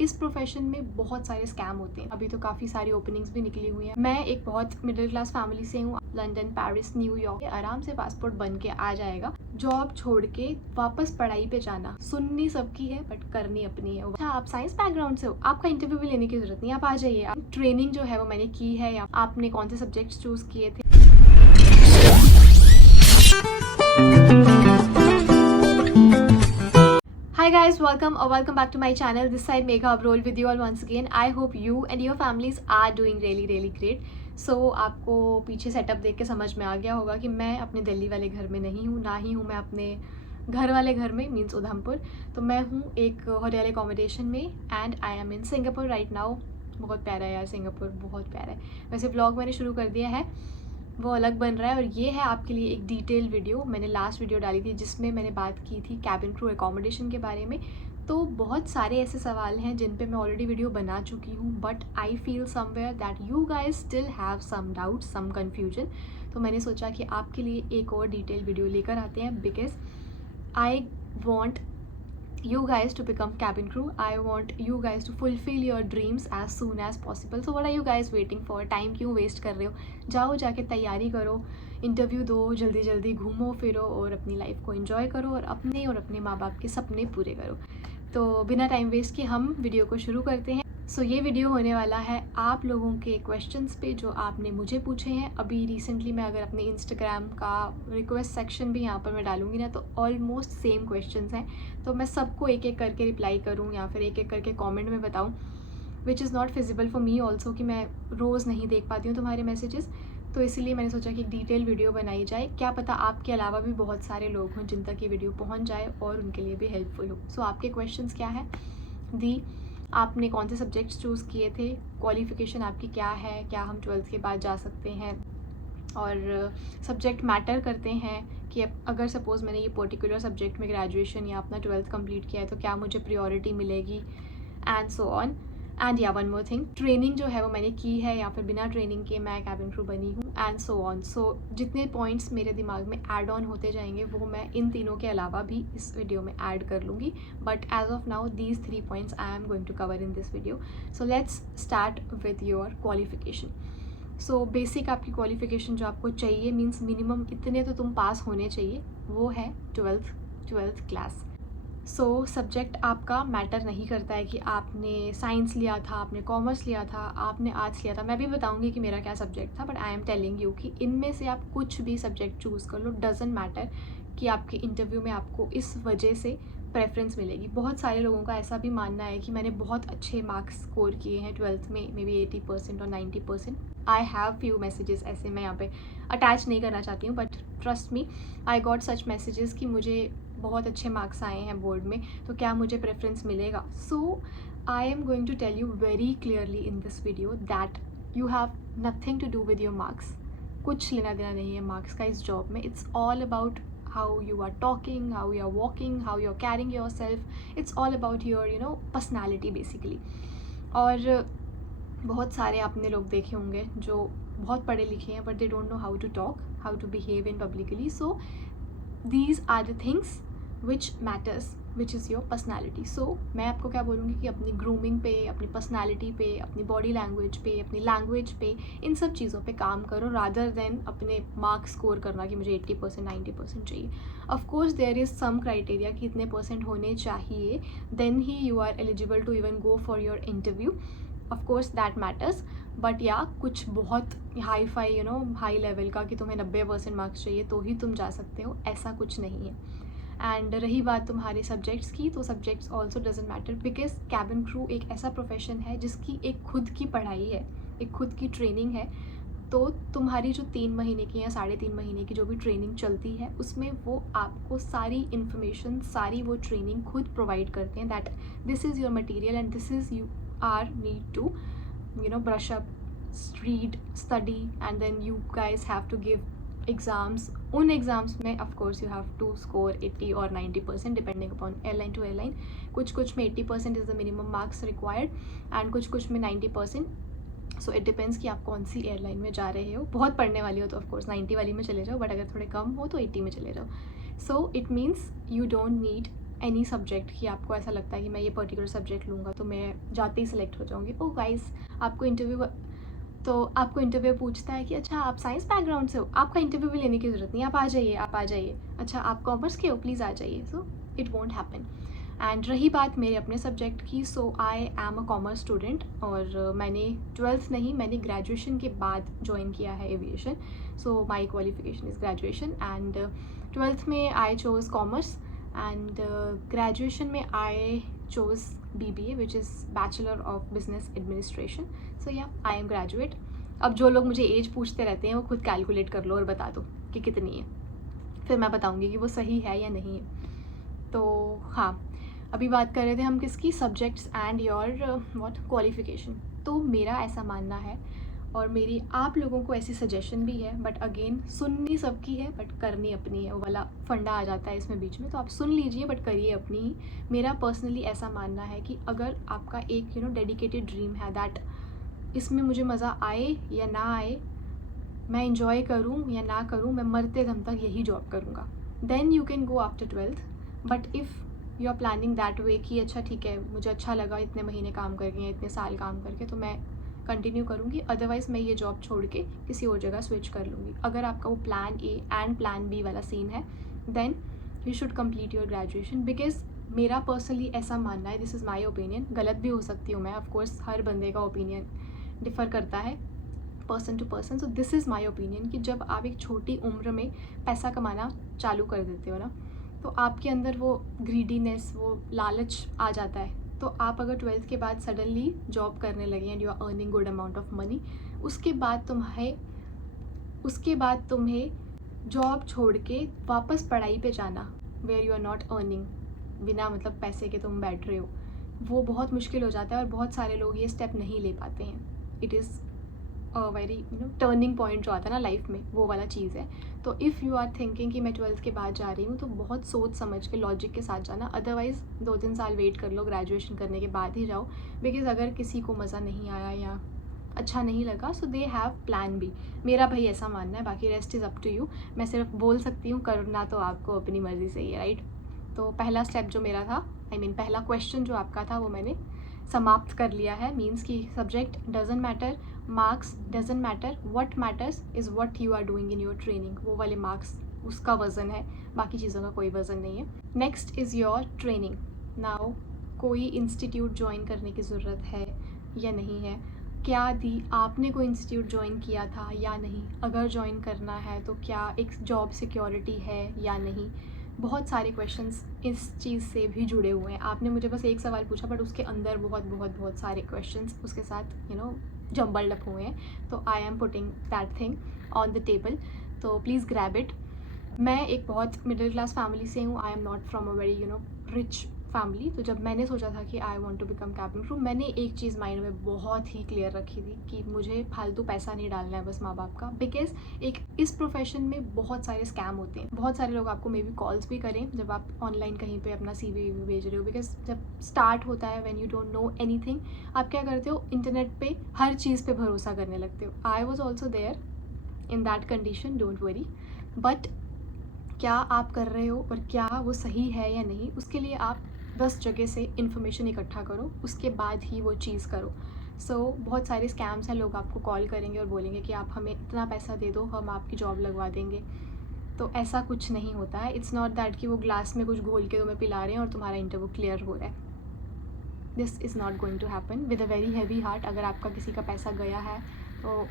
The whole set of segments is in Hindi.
इस प्रोफेशन में बहुत सारे स्कैम होते हैं। अभी तो काफ़ी सारी ओपनिंग्स भी निकली हुई हैं। मैं एक बहुत मिडिल क्लास फैमिली से हूँ। लंदन, पेरिस, न्यूयॉर्क आराम से पासपोर्ट बन के आ जाएगा। जॉब छोड़ के वापस पढ़ाई पे जाना, सुननी सबकी है बट करनी अपनी है। अच्छा, आप साइंस बैकग्राउंड से हो, आपका इंटरव्यू भी लेने की जरूरत नहीं, आप आ जाइए। ट्रेनिंग जो है वो मैंने की है, या आपने कौन से सब्जेक्ट्स चूज किए थे। Hi guys, welcome back to my channel. This side Megha Abrol with you all once again. I hope you and your families are doing really great. So आपको पीछे सेटअप देख के समझ में आ गया होगा कि मैं अपने दिल्ली वाले घर में नहीं हूँ, ना ही हूँ मैं अपने घर वाले घर में, मीन्स उधमपुर। तो मैं हूँ एक होटल एकोमोडेशन में and I am in Singapore right now. बहुत प्यारा है यार सिंगापुर, बहुत प्यारा है। वैसे व्लॉग मैंने शुरू कर दिया है, वो अलग बन रहा है, और ये है आपके लिए एक डिटेल वीडियो। मैंने लास्ट वीडियो डाली थी जिसमें मैंने बात की थी कैबिन क्रू एकोमोडेशन के बारे में। तो बहुत सारे ऐसे सवाल हैं जिन पे मैं ऑलरेडी वीडियो बना चुकी हूँ, but I feel somewhere that you guys still have some doubt, some confusion. तो मैंने सोचा कि आपके लिए एक और डिटेल वीडियो लेकर आते हैं, because I want you guys to become cabin crew. I want you guys to fulfill your dreams as soon as possible. So what are you guys waiting for? Time क्यों वेस्ट कर रहे हो? जाओ, जाके तैयारी करो, इंटरव्यू दो, जल्दी जल्दी घूमो फिरो और अपनी लाइफ को एंजॉय करो और अपने माँ बाप के सपने पूरे करो। तो बिना टाइम वेस्ट किए हम वीडियो को शुरू करते हैं। सो ये वीडियो होने वाला है आप लोगों के क्वेश्चंस पे जो आपने मुझे पूछे हैं। अभी रिसेंटली मैं अगर अपने इंस्टाग्राम का रिक्वेस्ट सेक्शन भी यहाँ पर मैं डालूंगी ना, तो ऑलमोस्ट सेम क्वेश्चंस हैं। तो मैं सबको एक एक करके रिप्लाई करूँ या फिर एक एक करके कमेंट में बताऊँ, which is not feasible for me also, कि मैं रोज़ नहीं देख पाती हूँ तुम्हारे मैसेजेस। तो इसीलिए मैंने सोचा कि एक डिटेल वीडियो बनाई जाए। क्या पता आपके अलावा भी बहुत सारे लोग हों जिन तक ये वीडियो पहुँच जाए और उनके लिए भी हेल्पफुल हो। सो आपके क्वेश्चंस क्या है? आपने कौन से सब्जेक्ट्स चूज़ किए थे, क्वालिफ़िकेशन आपकी क्या है, क्या हम 12th के बाद जा सकते हैं, और सब्जेक्ट मैटर करते हैं कि अगर सपोज़ मैंने ये पर्टिकुलर सब्जेक्ट में ग्रेजुएशन या अपना 12th कंप्लीट किया है तो क्या मुझे प्रायोरिटी मिलेगी, एंड सो ऑन। एंड या वन मोर थिंग, ट्रेनिंग जो है वो मैंने की है या फिर बिना ट्रेनिंग के मैं कैबिन क्रू बनी हूँ, एंड सो ऑन। सो जितने पॉइंट्स मेरे दिमाग में ऐड ऑन होते जाएंगे वो मैं इन तीनों के अलावा भी इस वीडियो में ऐड कर लूँगी, but as of now these 3 points I am going to cover in this video. So let's start with your qualification. So basic आपकी क्वालिफिकेशन जो आपको चाहिए, मीन्स मिनिमम इतने तो तुम पास होने चाहिए, वो है 12th क्लास। सो सब्जेक्ट आपका मैटर नहीं करता है कि आपने साइंस लिया था, आपने कॉमर्स लिया था, आपने आर्ट्स लिया था। मैं भी बताऊंगी कि मेरा क्या सब्जेक्ट था, but I am telling you कि इनमें से आप कुछ भी सब्जेक्ट चूज़ कर लो, डजेंट मैटर कि आपके इंटरव्यू में आपको इस वजह से प्रेफरेंस मिलेगी। बहुत सारे लोगों का ऐसा भी मानना है कि मैंने बहुत अच्छे मार्क्स स्कोर किए हैं 12th में, मे बी 80% और 90%। आई हैव फ्यू मैसेजेस ऐसे, मैं यहाँ पे अटैच नहीं करना चाहती हूँ, but trust me I got such messages कि मुझे बहुत अच्छे मार्क्स आए हैं बोर्ड में, तो क्या मुझे प्रेफरेंस मिलेगा। So I am going to tell you very clearly in this video that you have nothing to do with your marks. कुछ लेना देना नहीं है मार्क्स का इस जॉब में। It's all about how you are talking, how you are walking, how you are carrying yourself. It's all about your personality basically. और बहुत सारे आपने लोग देखे होंगे जो बहुत पढ़े लिखे हैं but they don't know how to talk, how to behave in publicly. So these are the things which matters, which is your personality. So मैं आपको क्या बोलूँगी कि अपनी ग्रूमिंग पे, अपनी पर्सनैलिटी पे, अपनी बॉडी लैंग्वेज पे, अपनी लैंग्वेज पे, इन सब चीज़ों पे काम करो, रादर देन अपने मार्क्स स्कोर करना कि मुझे 80% 90% चाहिए। Of course there is some criteria कि इतने परसेंट होने चाहिए, देन ही you are eligible to even go for your interview. Of course that matters, but या कुछ बहुत हाई फाई हाई लेवल का कि तुम्हें 90% मार्क्स चाहिए तो ही तुम जा सकते हो, ऐसा कुछ नहीं है। एंड रही बात तुम्हारे सब्जेक्ट्स की, तो subjects also doesn't matter, because cabin crew एक ऐसा प्रोफेशन है जिसकी एक खुद की पढ़ाई है, एक खुद की ट्रेनिंग है। तो तुम्हारी जो 3 महीने की या 3.5 महीने की जो भी ट्रेनिंग चलती है, उसमें वो आपको सारी इन्फॉर्मेशन, सारी वो ट्रेनिंग खुद प्रोवाइड करते हैं, that this is your material and this is you are need to brush up, read, study, and then you guys have to give exams. उन एग्ज़ाम्स में of course you have to score 80 और 90% depending upon airline to airline. कुछ में 80% is the minimum marks required, and कुछ में 90%। सो इट डिपेंड्स कि आप कौन सी एयरलाइन में जा रहे हो। बहुत पढ़ने वाली हो तो ऑफकोर्स 90 वाली में चले जाओ, बट अगर थोड़े कम हो तो 80 में चले जाओ। So it means you don't need any subject कि आपको ऐसा लगता है कि मैं ये पर्टिकुलर सब्जेक्ट लूँगा तो मैं जाते ही सिलेक्ट हो जाऊँगी। ओह गाइस, आपको इंटरव्यू पूछता है कि अच्छा आप साइंस बैकग्राउंड से हो, आपका इंटरव्यू भी लेने की ज़रूरत नहीं, आप आ जाइए, आप आ जाइए। अच्छा आप कॉमर्स के हो, प्लीज़ आ जाइए। So it won't happen. And रही बात मेरे अपने सब्जेक्ट की, so I am a commerce student और मैंने 12th नहीं, मैंने ग्रेजुएशन के बाद ज्वाइन किया है aviation. So my qualification is graduation and 12th में I chose commerce and graduation में आई chose BBA which is Bachelor of Business Administration. So yeah, I am graduate. अब जो लोग मुझे एज पूछते रहते हैं वो खुद कैलकुलेट कर लो और बता दो कि कितनी है, फिर मैं बताऊंगी कि वो सही है या नहीं है। तो हाँ, अभी बात कर रहे थे हम किसकी, subjects and your what qualification. तो मेरा ऐसा मानना है और मेरी आप लोगों को ऐसी सजेशन भी है, बट अगेन सुननी सबकी है बट करनी अपनी है, वो वाला फंडा आ जाता है इसमें बीच में। तो आप सुन लीजिए बट करिए अपनी ही। मेरा पर्सनली ऐसा मानना है कि अगर आपका एक डेडिकेटेड ड्रीम है दैट इसमें मुझे मज़ा आए या ना आए, मैं इंजॉय करूँ या ना करूँ, मैं मरते दम तक यही जॉब करूँगा, then you can go after 12th। But if you are planning that way कि अच्छा ठीक है, मुझे अच्छा लगा इतने महीने काम करके या इतने साल काम करके, तो मैं कंटिन्यू करूँगी, अदरवाइज़ मैं ये जॉब छोड़ के किसी और जगह स्विच कर लूँगी। अगर आपका वो plan A and plan B वाला सीन है, then you should complete your graduation. Because मेरा पर्सनली ऐसा मानना है, दिस इज़ माई ओपिनियन, गलत भी हो सकती हूँ मैं, ऑफकोर्स हर बंदे का ओपिनियन डिफ़र करता है person to person. So this is my opinion कि जब आप एक छोटी उम्र में पैसा कमाना चालू कर देते हो ना, तो आपके अंदर वो ग्रीडीनेस, वो लालच आ जाता है। तो आप अगर 12th के बाद सडनली जॉब करने लगे and you are earning good amount of money, उसके बाद तुम्हें जॉब छोड़ के वापस पढ़ाई पे जाना, where you are not earning, बिना मतलब पैसे के तुम बैठ रहे हो, वो बहुत मुश्किल हो जाता है और बहुत सारे लोग ये स्टेप नहीं ले पाते हैं। It is very turning point जो आता है ना लाइफ में, वो वाला चीज़ है। तो इफ़ यू आर थिंकिंग कि मैं 12th के बाद जा रही हूँ, तो बहुत सोच समझ के लॉजिक के साथ जाना, अदरवाइज़ 2-3 साल वेट कर लो, ग्रेजुएशन करने के बाद ही जाओ। बिकॉज अगर किसी को मज़ा नहीं आया या अच्छा नहीं लगा, so they have plan B. मेरा भाई ऐसा मानना है, बाकी rest is up to you. मैं सिर्फ बोल सकती हूँ, करना तो आपको अपनी मर्ज़ी से ही है, राइट। तो पहला स्टेप जो मेरा था, पहला क्वेश्चन जो आपका था, वो मैंने समाप्त कर लिया है। मीन्स कि subject doesn't matter, marks doesn't matter, what matters is what you are doing in your training. वो वाले मार्क्स उसका वज़न है, बाकी चीज़ों का कोई वज़न नहीं है। Next is your training. Now कोई इंस्टीट्यूट ज्वाइन करने की ज़रूरत है या नहीं है, क्या दी आपने कोई इंस्टीट्यूट ज्वाइन किया था या नहीं, अगर ज्वाइन करना है तो क्या एक जॉब सिक्योरिटी है या नहीं। बहुत सारे क्वेश्चंस इस चीज़ से भी जुड़े हुए हैं। आपने मुझे बस एक सवाल पूछा बट उसके अंदर बहुत सारे क्वेश्चंस उसके साथ जम्बल्ड अप हुए हैं। तो I am putting that thing on the table, तो प्लीज़ ग्रैब इट। मैं एक बहुत मिडिल क्लास फैमिली से हूँ, I am not from a very rich family. तो जब मैंने सोचा था कि I want to become cabin crew, मैंने एक चीज़ माइंड में बहुत ही क्लियर रखी थी कि मुझे फालतू पैसा नहीं डालना है बस माँ बाप का। बिकॉज एक इस प्रोफेशन में बहुत सारे स्कैम होते हैं, बहुत सारे लोग आपको मे बी कॉल्स भी करें जब आप ऑनलाइन कहीं पे अपना CV भेज रहे हो। बिकॉज जब स्टार्ट होता है, when you don't know anything, आप क्या करते हो, इंटरनेट पे हर चीज़ पे भरोसा करने लगते हो। I was also there in that condition, don't worry. But क्या आप कर रहे हो और क्या वो सही है या नहीं, उसके लिए आप 10 जगह से इन्फॉर्मेशन इकट्ठा करो, उसके बाद ही वो चीज़ करो। बहुत सारे स्कैम्स हैं, लोग आपको कॉल करेंगे और बोलेंगे कि आप हमें इतना पैसा दे दो, हम आपकी जॉब लगवा देंगे। तो ऐसा कुछ नहीं होता है। इट्स नॉट दैट कि वो ग्लास में कुछ घोल के तुम्हें पिला रहे हैं और तुम्हारा इंटरव्यू क्लियर हो रहा है। This is not going to happen with a very heavy heart. अगर आपका किसी का पैसा गया है तो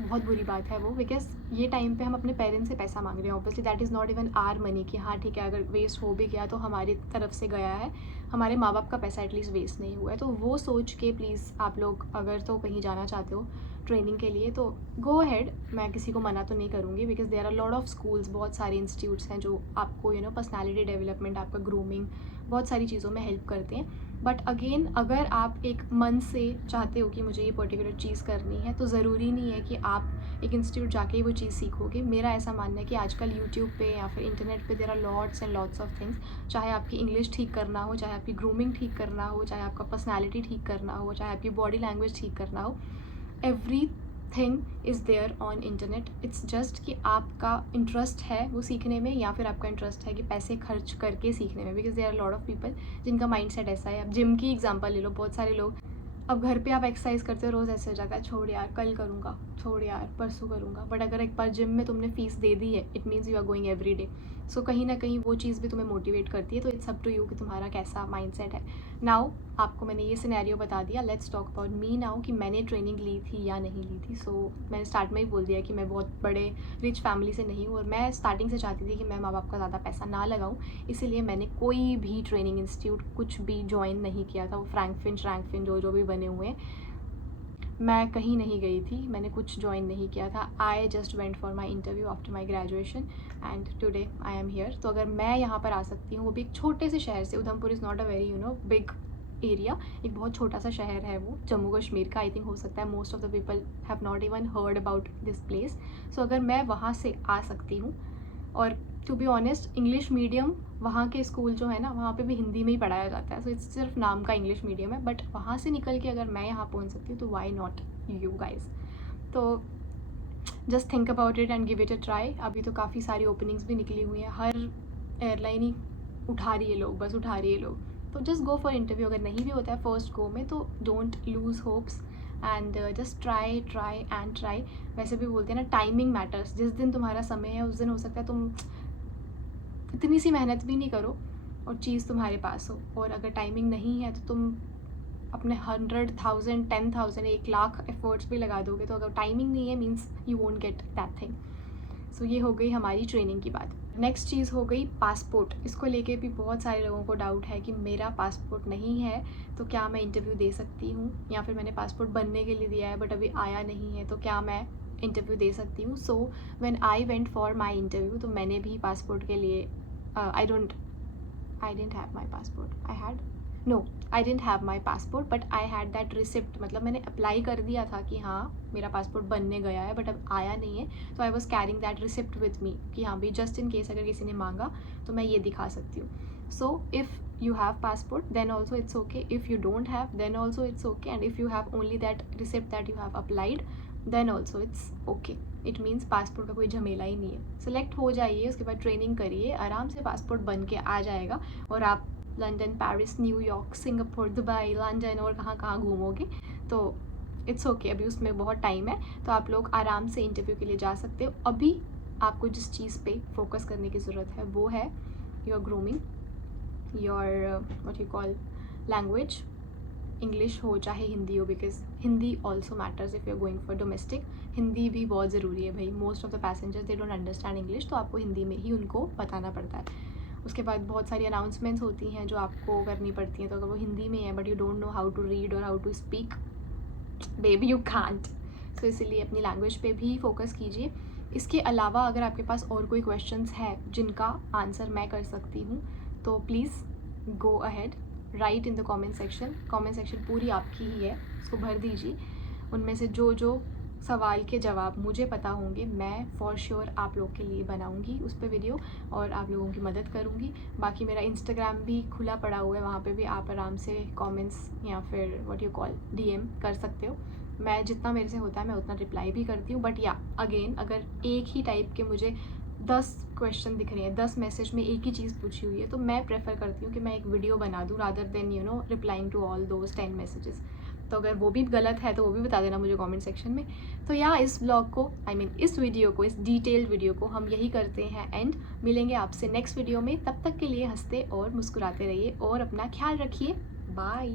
बहुत बुरी बात है वो, बिकॉज ये टाइम पे हम अपने पेरेंट्स से पैसा मांग रहे हैं। Obviously that is not even our money कि हाँ ठीक है, अगर वेस्ट हो भी गया तो हमारी तरफ से गया है, हमारे माँ बाप का पैसा एटलीस्ट वेस्ट नहीं हुआ है। तो वो सोच के प्लीज़ आप लोग अगर तो कहीं जाना चाहते हो ट्रेनिंग के लिए तो गो अहेड, मैं किसी को मना तो नहीं करूँगी। Because there are lot of schools, बहुत सारे इंस्टीट्यूट्स हैं जो आपको पर्सनैलिटी डेवलपमेंट, आपका ग्रूमिंग, बहुत सारी चीज़ों में हेल्प करते हैं। बट अगेन अगर आप एक मन से चाहते हो कि मुझे ये पर्टिकुलर चीज़ करनी है, तो ज़रूरी नहीं है कि आप एक इंस्टीट्यूट जाके ही वो चीज़ सीखोगे। मेरा ऐसा मानना है कि आजकल यूट्यूब पे या फिर इंटरनेट पे there are lots and lots of things. चाहे आपकी इंग्लिश ठीक करना हो, चाहे आपकी ग्रूमिंग ठीक करना हो, चाहे आपका पर्सनैलिटी ठीक करना हो, चाहे आपकी बॉडी लैंग्वेज ठीक करना हो, एवरी थिंग is there on internet. It's just कि आपका इंटरेस्ट है वो सीखने में, या फिर आपका इंटरेस्ट है कि पैसे खर्च करके सीखने में. Because there are lot of people जिनका माइंड सेट ऐसा है. अब जिम की एग्जांपल ले लो. बहुत सारे लोग, अब घर पे आप एक्सरसाइज करते हो रोज़, ऐसे हो जाता है छोड़ यार कल करूँगा, छोड़ यार परसों करूँगा. बट अगर एक बार जिम में तुमने फ़ीस दे दी है, it means you are going every day. So कहीं ना कहीं वो चीज़ भी तुम्हें मोटिवेट करती है. तो इट्स अप टू यू कि तुम्हारा कैसा माइंड सेट है. नाउ आपको मैंने ये सिनेरियो बता दिया. Let's talk about me now कि मैंने ट्रेनिंग ली थी या नहीं ली थी. सो मैंने स्टार्ट में ही बोल दिया कि मैं बहुत बड़े रिच फैमिली से नहीं हूँ, और मैं स्टार्टिंग से चाहती थी कि मैं माँ बाप का ज़्यादा पैसा ना लगाऊँ. इसीलिए मैंने कोई भी ट्रेनिंग इंस्टीट्यूट कुछ भी ज्वाइन नहीं किया था. वो फ्रैंकफिन श्रैंकफिन जो जो भी बने हुए हैं, मैं कहीं नहीं गई थी, मैंने कुछ ज्वाइन नहीं किया था. I just went for my interview after my graduation and today I am here. तो अगर मैं यहाँ पर आ सकती हूँ, वो भी एक छोटे से शहर से. Udhampur is not a very big area. एक बहुत छोटा सा शहर है वो, जम्मू कश्मीर का. आई थिंक हो सकता है most of the people have not even heard about this place. So अगर मैं वहाँ से आ सकती हूँ, और to be honest English medium वहाँ के स्कूल जो है ना, वहाँ पे भी हिंदी में ही पढ़ाया जाता है. सो इट्स सिर्फ नाम का इंग्लिश मीडियम है. बट वहाँ से निकल के अगर मैं यहाँ पहुँच सकती हूँ, तो वाई नॉट यू गाइज. तो just think about it and give it a try. अभी तो काफ़ी सारी ओपनिंग्स भी निकली हुई हैं. हर एयरलाइन ही उठा रही है लोग, बस उठा रही है लोग. तो जस्ट गो फॉर इंटरव्यू. अगर नहीं भी होता है फर्स्ट गो में, तो don't lose hopes and just try and try. वैसे भी बोलते हैं ना, टाइमिंग मैटर्स. जिस दिन तुम्हारा समय है, उस दिन हो सकता है तुम इतनी सी मेहनत भी नहीं करो और चीज़ तुम्हारे पास हो. और अगर टाइमिंग नहीं है, तो तुम अपने 100,000 10,000 1,00,000 एफर्ट्स भी लगा दोगे. तो अगर टाइमिंग नहीं है, means you won't get that thing. So ये हो गई हमारी ट्रेनिंग की बात. नेक्स्ट चीज़ हो गई पासपोर्ट. इसको लेके भी बहुत सारे लोगों को डाउट है कि मेरा पासपोर्ट नहीं है, तो क्या मैं इंटरव्यू दे सकती हूँ, या फिर मैंने पासपोर्ट बनने के लिए दिया है बट अभी आया नहीं है, तो क्या मैं इंटरव्यू दे सकती हूँ. So when I went for my interview, तो मैंने भी पासपोर्ट के लिए I didn't have my passport. I didn't have my passport, but I had that receipt. मतलब मैंने अप्लाई कर दिया था कि हाँ मेरा पासपोर्ट बनने गया है, बट अब आया नहीं है. तो I was carrying that receipt with me कि हाँ भाई, जस्ट इन केस अगर किसी ने मांगा तो मैं ये दिखा सकती हूँ. So if you have passport, then also it's okay. If you don't have, then also it's okay. And if you have only that receipt that you have applied, then also it's okay. It means passport का कोई झमेला ही नहीं है. सेलेक्ट हो जाइए, उसके बाद ट्रेनिंग करिए, आराम से पासपोर्ट बन के आ जाएगा, और आप London, Paris, New York, Singapore, Dubai, London और कहाँ कहाँ घूमोगे. तो इट्स ओके. अभी उसमें बहुत टाइम है, तो आप लोग आराम से इंटरव्यू के लिए जा सकते हो. अभी आपको जिस चीज़ पे फोकस करने की ज़रूरत है वो है your grooming, your what you call language. English हो चाहे हिंदी हो, because Hindi also matters if you are going for domestic. Hindi भी बहुत ज़रूरी है भाई. Most of the passengers they don't understand English, तो आपको हिंदी में ही उनको बताना पड़ता है. उसके बाद बहुत सारी अनाउंसमेंट्स होती हैं जो आपको करनी पड़ती हैं. तो अगर वो हिंदी में है but you don't know how to read और how to speak, baby you can't. So इसीलिए अपनी लैंग्वेज पे भी फोकस कीजिए. इसके अलावा अगर आपके पास और कोई क्वेश्चंस है जिनका आंसर मैं कर सकती हूँ, तो please go ahead, right in the comment section. Comment section पूरी आपकी ही है, उसको भर दीजिए. उनमें से जो जो सवाल के जवाब मुझे पता होंगे, मैं फॉर श्योर आप लोग के लिए बनाऊंगी उस पर वीडियो, और आप लोगों की मदद करूंगी. बाकी मेरा इंस्टाग्राम भी खुला पड़ा हुआ है, वहाँ पे भी आप आराम से कमेंट्स या फिर व्हाट यू कॉल DM कर सकते हो. मैं जितना मेरे से होता है मैं उतना रिप्लाई भी करती हूँ. बट या अगेन, अगर एक ही टाइप के मुझे 10 क्वेश्चन दिख रहे हैं, 10 मैसेज में एक ही चीज़ पूछी हुई है, तो मैं प्रेफर करती हूँ कि मैं एक वीडियो बना दूँ rather than replying to all those 10 messages. तो अगर वो भी गलत है तो वो भी बता देना मुझे कमेंट सेक्शन में. तो या इस ब्लॉग को, इस वीडियो को, इस डिटेल्ड वीडियो को हम यही करते हैं एंड. मिलेंगे आपसे नेक्स्ट वीडियो में. तब तक के लिए हंसते और मुस्कुराते रहिए और अपना ख्याल रखिए. बाय.